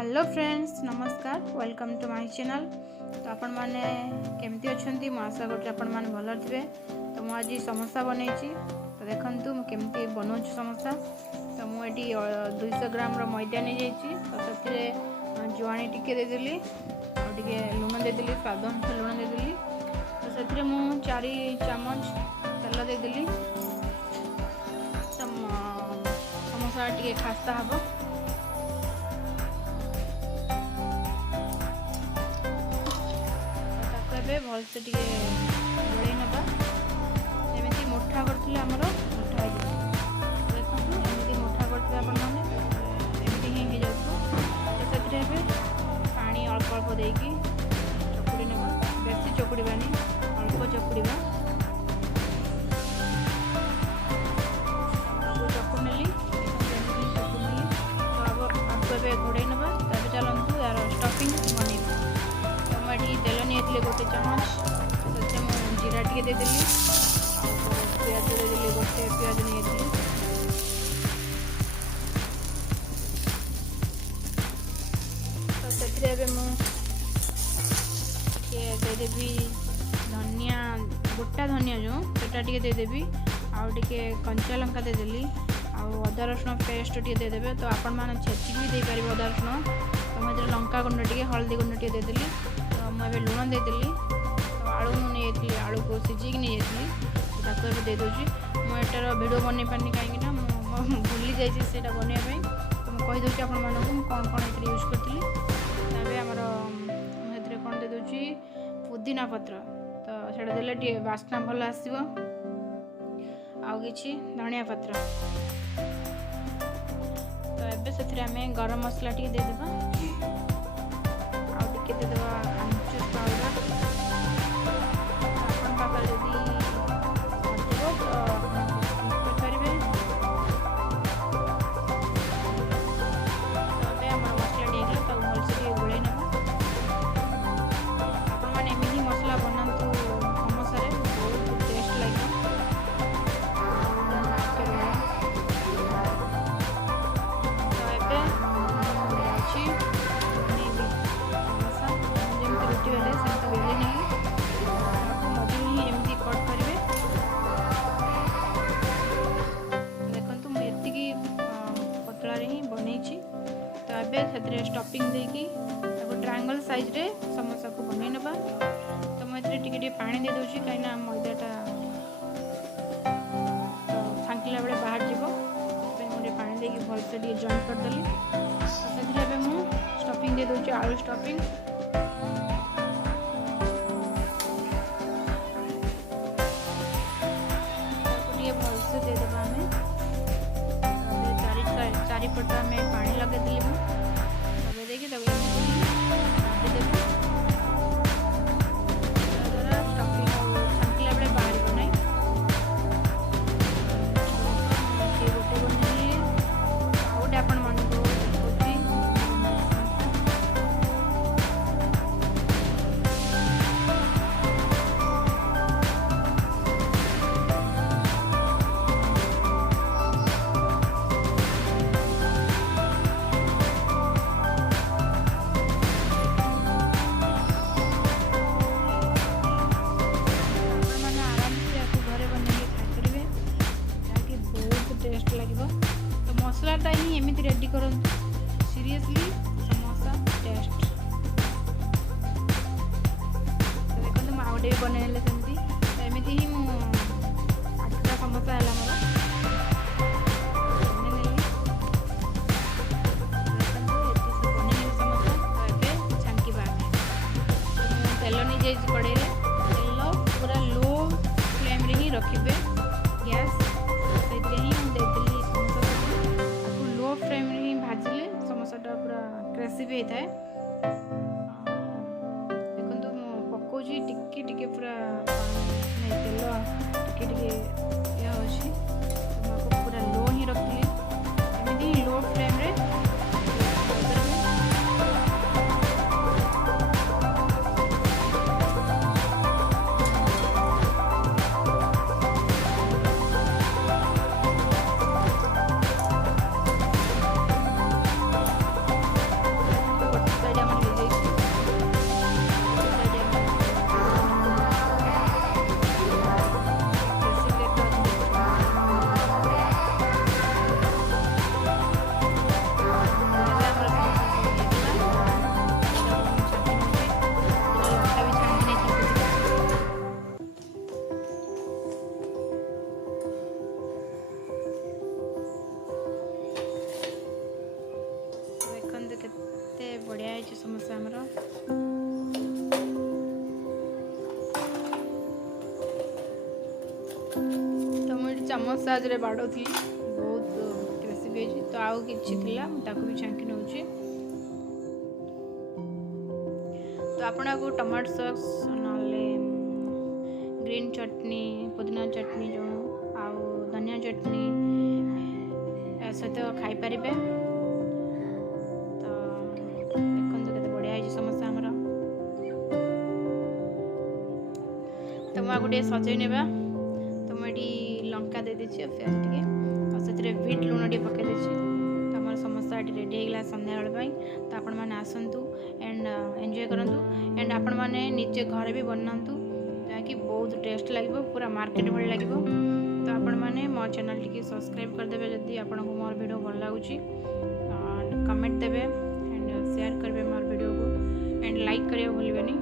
Hello friends, नमस्कार। Welcome to my channel. तो आपण माने केमती अछंती? मु आशा करछि आपण माने भलो थिबे। तो मु आज समोसा बनैछि। तो देखंतु मु केमती बनौछि समोसा। तो मु एटी 200 ग्राम रो मैदा नै जाइछि। तो सथिरे जुआणी टिके दे देली और टिके लूण दे देली, स्वाद अनुसार लूण दे देली। तो सथिरे मु 4 चम्मच तेल दे देली। समोसा टिके खास्ता हबो। भल से गोल ना एमती मोटा करते आमर मोटा हो देखो एमती मोटा करते एमती ही हो जाए। पानी अल्प अल्प देकी चकुड़ी ना, बेसी चकुड़ानी, अल्प चकुड़ा चकुड़ नेली तो आपको घोड़े ना। तब चलतु यार स्टफिंग बनइबा। तेल नहीं गोटे चम्मच, से जीरा टे देदेली, पियाज देदेली, गोटे पियाज नहीं तो से देदेवी धनिया, गोटा धनिया जो सेटा देदेवी, आउ टे कंचा लंका देदेली, आउ अदा रसुण पेस्ट टे देदेवे। तो आपण मैंने छेचिक भी दे पारे अदा रसुण। तो मुझे लंका गुंड टे, हल्दी गुंड टे देदेली। मुझे लुण देदेली। तो आलू मुझे आलू को सिझी नहीं जाती दे दूसरी। मुझार भिड बन पानी कहीं भूली जाइए बनवाई। तो मुझे कहीदे आपण मानक कौन कौन ये यूज करी। तबे आमर मुझे कौन दे दूसरी पुदीना पत्र। तो सेटा देले टे बास्ना भल आसो। आउ कि धनिया पत्र। तो एबे से आम गरम मसला टे देदेबा, आउ टे देदेबा आमचूर पाउडर। अपन पाखर जदि नथिबो तो करेंगे। तो आम मसला टे तो भलसे गोल ना। आपण मैंने एमती मसला बनातु समोसा बहुत टेस्ट लगे। से स्टफिंग देकी ट्रायंगल साइज रे समोसा को बन ना। तो मुझे टे पानी दे दूसरी कहीं मैदाटा छांकला बेले बाहर जीव। मुझे पानी देकी भलसे जॉइन करदेली। तो मुझे स्टफिंग दे दूसरी आलू स्टफिंग। भलसे देदेबा आम चारिपट आम पानी लगेदेली। देखिए स्टफिंग छांकला बेले बाहर ना। गोटे बनइली गोटे आपण मानक टेस्ट लगे। तो मसलाटा ही एमती रेडी करूँ। Seriously samosa taste. तो देखो मुझे आउटे भी बनइले सेमती। तो एमती ही 8टा समोसा है मोर समोसा। तो ये छांकवा तेल नहीं जाइए कड़े। तेल पूरा लो फ्लेम रे ही रखिए गैस। लो फ्लेम रे ही भाजिले समोसाटा पूरा क्रेसिपी होता है। देखो पकाउची टिके टिके पूरा तेल टिके टिके ये पूरा लो ही रखी एमती लो फ्लेम रे। देखते केते बढ़िया है समोसा आमर। तो मुझे चमच साहाଯ୍य बाड़ो थी बहुत क्रिस्पी है। तो आउ किसी भी छांकी नौ। तो आपन को टमाटो सॉस ना ग्रीन चटनी पुदीना चटनी जो आउ धनिया चटनी सहित खाई पारे। तो देखते केते बढ़िया है समोसा आमर। तो मुझे गोटे सजई नेबा। तो मुझे लंका दे देछि प्याज टिके और बीट लुण टे पकई देछि। तो आम समोसा रेडी होगा संध्या बेल। तो आपण मैंने आसतु एंड एंजॉय करंतु एंड आपण मैंने निजे घर भी बनातु जहाँकि बहुत टेस्ट लगे पूरा मार्केट भाई लगे। तो आपण मैंने मो चैनल टी सब्सक्राइब करदे जदि आपन को मोर वीडियो भल लगुच कमेंट देवे एंड शेयर करेंगे मोर वीडियो को एंड लाइक करिया भूलिबेनी।